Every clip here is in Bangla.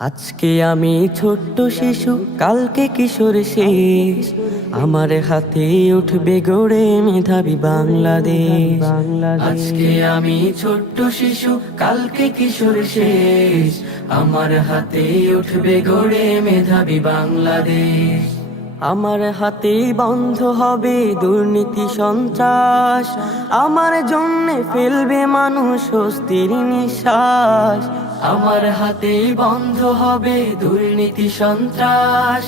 আজকে আমি ছোট্ট শিশু, কালকে কিশোর শেষ। আমার হাতে উঠবে গড়ে মেধাবী বাংলাদেশ। আজকে আমি ছোট্ট শিশু, কালকে কিশোর শেষ। আমার হাতে উঠবে গড়ে মেধাবী বাংলাদেশ। আমার হাতে বন্ধ হবে দুর্নীতি সন্ত্রাস। আমার জন্যে ফেলবে মানুষ স্বস্তির নিঃশ্বাস। আমার হাতে বন্ধ হবে দুর্নীতি সন্ত্রাস।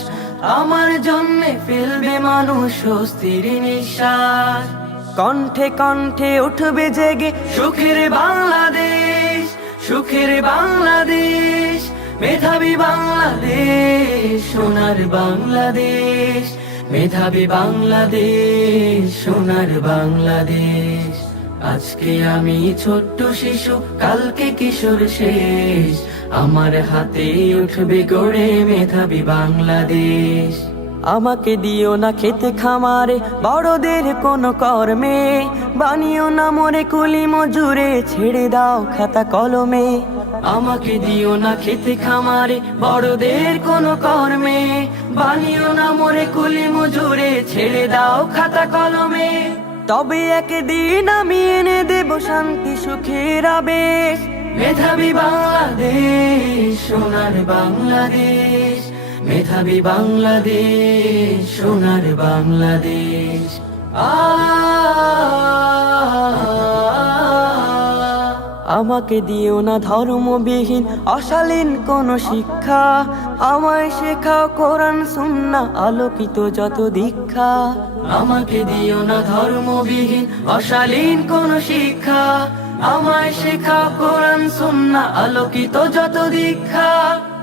আমার জন্যে ফেলবে মানুষ স্বস্তির নিঃশ্বাস। কণ্ঠে কণ্ঠে উঠবে জেগে সুখের বাংলাদেশ, সুখের বাংলাদেশ, মেধাবী বাংলাদেশ, সোনার বাংলাদেশ, মেধাবী বাংলাদেশ, সোনার বাংলাদেশ। আজকে আমি ছোট্ট শিশু, কালকে কিশোর শেষ। আমার হাতে উঠবে গড়ে মেধাবী বাংলাদেশ। আমাকে দিও না খেতে খামারে বড়দের কোনো কর্মে, বানিও না মোরে কুলি মজুরে, ছেড়ে দাও খাতা কলমে। আমাকে দিও না খেতে খামারে বড়দের কোনো কর্মে, বানিও না মোরে কুলি মজুরে, ছেড়ে দাও খাতা কলমে। তবে একদিন আমি এনে দেব শান্তি সুখের আবেশ। মেধাবী বাংলাদেশ, সোনার বাংলাদেশ, মেধাবী বাংলাদেশ, সোনার বাংলাদেশ। আমাকে দিও না ধর্মবিহীন অশালীন কোন শিক্ষা, আমায় শেখাও কোরআন সুন্নাহ আলোকিত যত দীক্ষা। আমাকে দিও না ধর্মবিহীন অশালীন কোন শিক্ষা, আমায় শেখাও কোরআন সুন্নাহ আলোকিত যত দীক্ষা।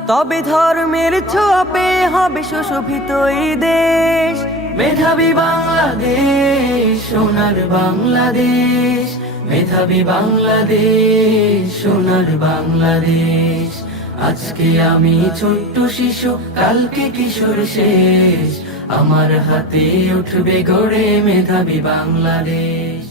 তবে ধর্মের ছোঁয়া পেয়ে হবে সুশোভিত এই দেশ। মেধাবী বাংলাদেশ, সোনার বাংলাদেশ, মেধাবী বাংলাদেশ, সোনার বাংলাদেশ। আজকে আমি ছোট্ট শিশু, কালকে কিশোর শেষ। আমার হাতে উঠবে গড়ে মেধাবী বাংলাদেশ।